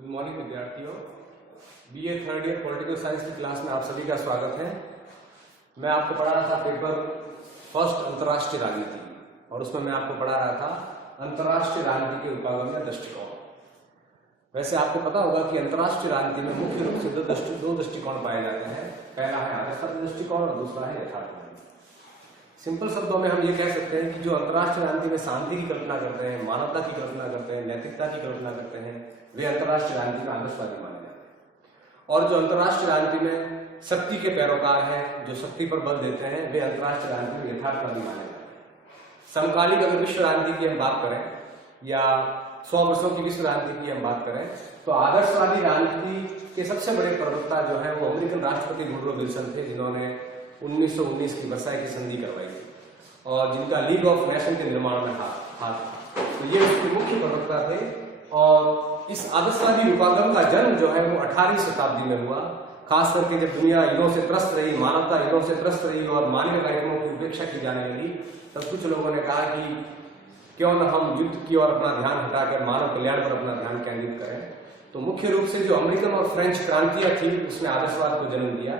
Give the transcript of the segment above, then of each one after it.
Good morning विद्यार्थियों। BA third year political science की class में आप सभी का स्वागत है। मैं आपको पढ़ा रहा था पेपर फर्स्ट अंतर्राष्ट्रीय राजनीति, और उसमें मैं आपको पढ़ा रहा था अंतर्राष्ट्रीय राजनीति के उपागम्य दृष्टिकोण। वैसे आपको पता होगा कि अंतर्राष्ट्रीय राजनीति में मुख्य रूप से दो दृष्टिकोण पाए जाते हैं। पहला है आदर्शवादी दृष्टिकोण और दूसरा है यथार्थवादी। सिंपल शब्दों में हम ये कह सकते हैं कि जो अंतर्राष्ट्रीय राजनीति में शांति की कल्पना करते हैं, मानवता की कल्पना करते हैं, नैतिकता की कल्पना करते हैं, वे अंतर्राष्ट्रीय राजनीति में आदर्शवादी माने जाते हैं। और जो अंतर्राष्ट्रीय राजनीति में शक्ति के पैरोकार हैं, जो शक्ति पर बल देते हैं, वे अंतर्राष्ट्रीय राजनीति में यथार्थवादी माने जाते हैं। समकालीन अगर विश्व राजनीति की हम बात करें या 100 वर्षों की विश्व राजनीति की हम बात करें, तो आदर्शवादी राजनीति के सबसे बड़े प्रवक्ता जो है वो अमेरिकन राष्ट्रपति वुडरो विल्सन थे, जिन्होंने 1919 की वर्साई की संधि करवाई थी और जिनका लीग ऑफ नेशन के निर्माण में हाथ था। तो ये उसके मुख्य प्रवक्ता थे। और इस आदर्शवादी उपागम का जन्म जो है वो 18वीं शताब्दी में हुआ, खास करके जब दुनिया युद्धों से त्रस्त रही, मानवता युद्धों से त्रस्त रही और मानवीय कार्यक्रमों की उपेक्षा की जाने लगी, तब कुछ लोगों ने कहा कि क्यों न हम युद्ध की ओर अपना ध्यान हटाकर मानव कल्याण पर अपना ध्यान केंद्रित करें। तो मुख्य रूप से जो अमेरिकन और फ्रेंच क्रांतियां थी उसने आदर्शवाद को जन्म दिया।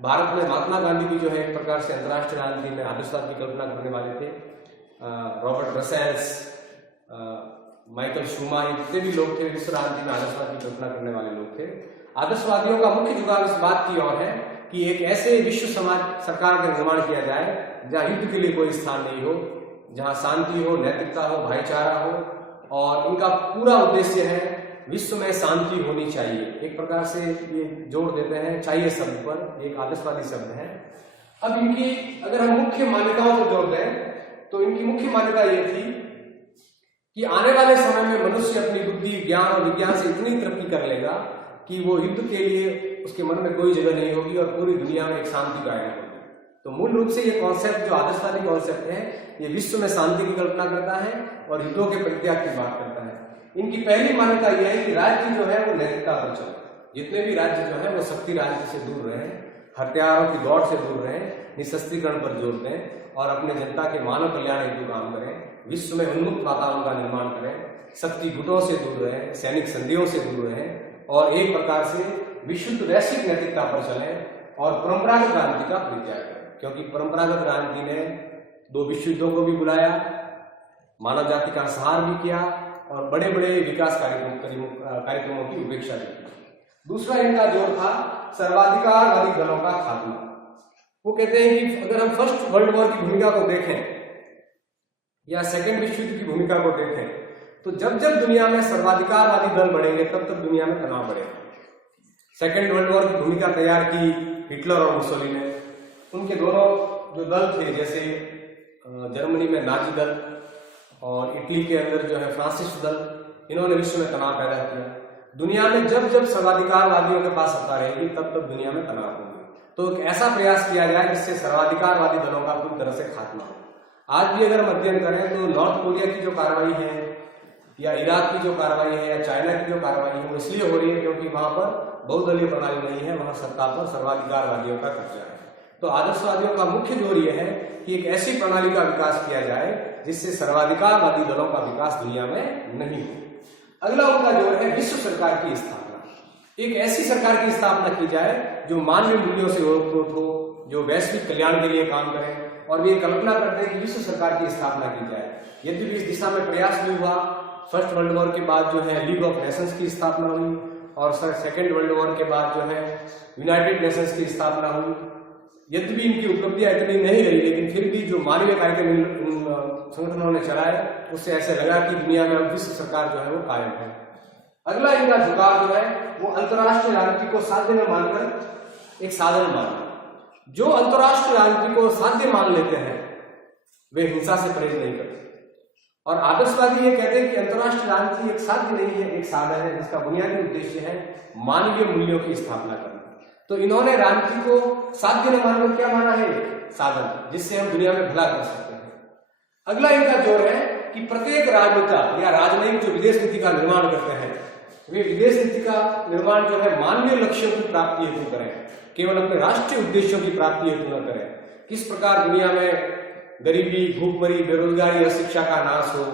भारत में महात्मा गांधी भी जो है एक प्रकार से अंतर्राष्ट्रीय राजनीति में आदर्शवाद की कल्पना करने वाले थे। रॉबर्ट रसेल्स, माइकल शूमार, जितने भी लोग थे विश्व राजनीति में आदर्शवाद की कल्पना करने वाले लोग थे। आदर्शवादियों का मुख्य झुकाव इस बात की ओर है कि एक ऐसे विश्व समाज सरकार का निर्माण किया जाए जहां युद्ध के लिए कोई स्थान नहीं हो, जहां शांति हो, नैतिकता हो, भाईचारा हो, और इनका पूरा उद्देश्य है विश्व में शांति होनी चाहिए। एक प्रकार से ये जोड़ देते हैं चाहिए शब्द पर, एक आदर्शवादी शब्द है। अब इनकी अगर हम मुख्य मान्यताओं को जोड़ दें तो इनकी मुख्य मान्यता ये थी कि आने वाले समय में मनुष्य अपनी बुद्धि, ज्ञान और विज्ञान से इतनी तरक्की कर लेगा कि वो युद्ध के लिए उसके मन में कोई जगह नहीं होगी और पूरी दुनिया में एक शांति कायम होगी। तो मूल रूप से ये कॉन्सेप्ट जो आदर्शवादी कॉन्सेप्ट है, ये विश्व में शांति की कल्पना करता है और युद्धों के परित्याग की बात करता है। इनकी पहली मान्यता यह है कि राज्य जो है वो नैतिकता पर चले। जितने भी राज्य जो है वो शक्ति राज्य से दूर रहें, हथियारों की दौड़ से दूर रहें, निशस्त्रीकरण पर जोर दें और अपने जनता के मानव कल्याण हेतु काम करें, विश्व में उन्मुक्त वातावरण का निर्माण करें, शक्ति गुटों से दूर रहें, सैनिक संधियों से दूर रहें और एक प्रकार से विशुद्ध वैश्विक नैतिकता पर चलें और परंपरागत राजनीति का परित्याग करें। क्योंकि परंपरागत राजनीति ने 2 विश्व युद्धों को भी बुलाया, मानव जाति का संहार भी किया और बड़े बड़े विकास कार्यक्रमों की उपेक्षा की। दूसरा इनका जोर था सर्वाधिकारवादी दलों का खात्मा। वो कहते हैं कि अगर हम फर्स्ट वर्ल्ड वॉर की भूमिका को देखें या सेकेंड विश्व युद्ध की भूमिका को देखें, तो जब जब दुनिया में सर्वाधिकारवादी दल बढ़ेंगे तब तब दुनिया में तनाव बढ़ेगा। सेकेंड वर्ल्ड वॉर की भूमिका तैयार की हिटलर और मुसोलिनी ने। उनके दोनों जो दल थे, जैसे जर्मनी में नाजी दल और इटली के अंदर जो है फ्रांसिस्ट दल, इन्होंने विश्व में तनाव पैदा किया। दुनिया में जब जब सर्वाधिकारवादियों के पास सत्ता रहेगी तब तब दुनिया में तनाव होगा। तो एक ऐसा प्रयास किया जाए जिससे सर्वाधिकारवादी दलों का पूरी तरह से खात्मा हो। आज भी अगर हम अध्ययन करें तो नॉर्थ कोरिया की जो कार्रवाई है या इराक की जो कार्रवाई है या चाइना की जो कार्रवाई है वो इसलिए हो रही है क्योंकि वहां पर बहुदलीय प्रणाली नहीं है, वहां सत्ता पर सर्वाधिकारवादियों का कब्जा है। तो आदर्शवादियों का मुख्य जोर यह है कि एक ऐसी प्रणाली का विकास किया जाए जिससे सर्वाधिकारवादी दलों का विकास दुनिया में नहीं हो। अगला उनका जोर है विश्व सरकार की स्थापना। एक ऐसी सरकार की स्थापना की जाए जो मानवीय मूल्यों से ओतप्रोत हो, जो वैश्विक कल्याण के लिए काम करे, और वे कल्पना करते हैं कि विश्व सरकार की स्थापना की जाए। यद्यपि इस दिशा में प्रयास भी हुआ। फर्स्ट वर्ल्ड वॉर के बाद जो है लीग ऑफ नेशंस की स्थापना हुई और सेकेंड वर्ल्ड वॉर के बाद जो है यूनाइटेड नेशंस की स्थापना हुई। यद्यपि इनकी उपलब्धियां इतनी नहीं रही, लेकिन फिर भी जो मानवीय कार्यक्रम संगठनों ने चलाए उससे ऐसे लगा कि दुनिया में अब विश्व सरकार जो है वो कायम है। अगला इनका झुकाव जो है वो अंतर्राष्ट्रीय राजनीति को साध्य में मानकर एक साधन मानना। जो अंतर्राष्ट्रीय राजनीति को साध्य मान लेते हैं वे हिंसा से परहेज नहीं करते। और आदर्शवादी ये कहते हैं कि अंतर्राष्ट्रीय राजनीति एक साध्य नहीं है, एक साधन है जिसका बुनियादी उद्देश्य है मानवीय मूल्यों की स्थापना करना। तो इन्होंने राजनीति को साध्य न मानकर क्या माना है? साधन, जिससे हम दुनिया में भला कर सकते हैं। अगला इनका जोर है कि प्रत्येक राजनेता या राजनयिक जो विदेश नीति का निर्माण करते हैं, वे विदेश नीति का निर्माण जो है मानवीय लक्ष्यों की प्राप्ति हेतु करें, केवल अपने राष्ट्रीय उद्देश्यों की प्राप्ति हेतु न करें। किस प्रकार दुनिया में गरीबी, भूखमरी, बेरोजगारी, अशिक्षा का नाश हो,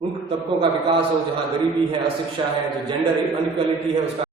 उन तबकों का विकास हो जहां गरीबी है, अशिक्षा है, जो जेंडर अनइक्वालिटी है उसका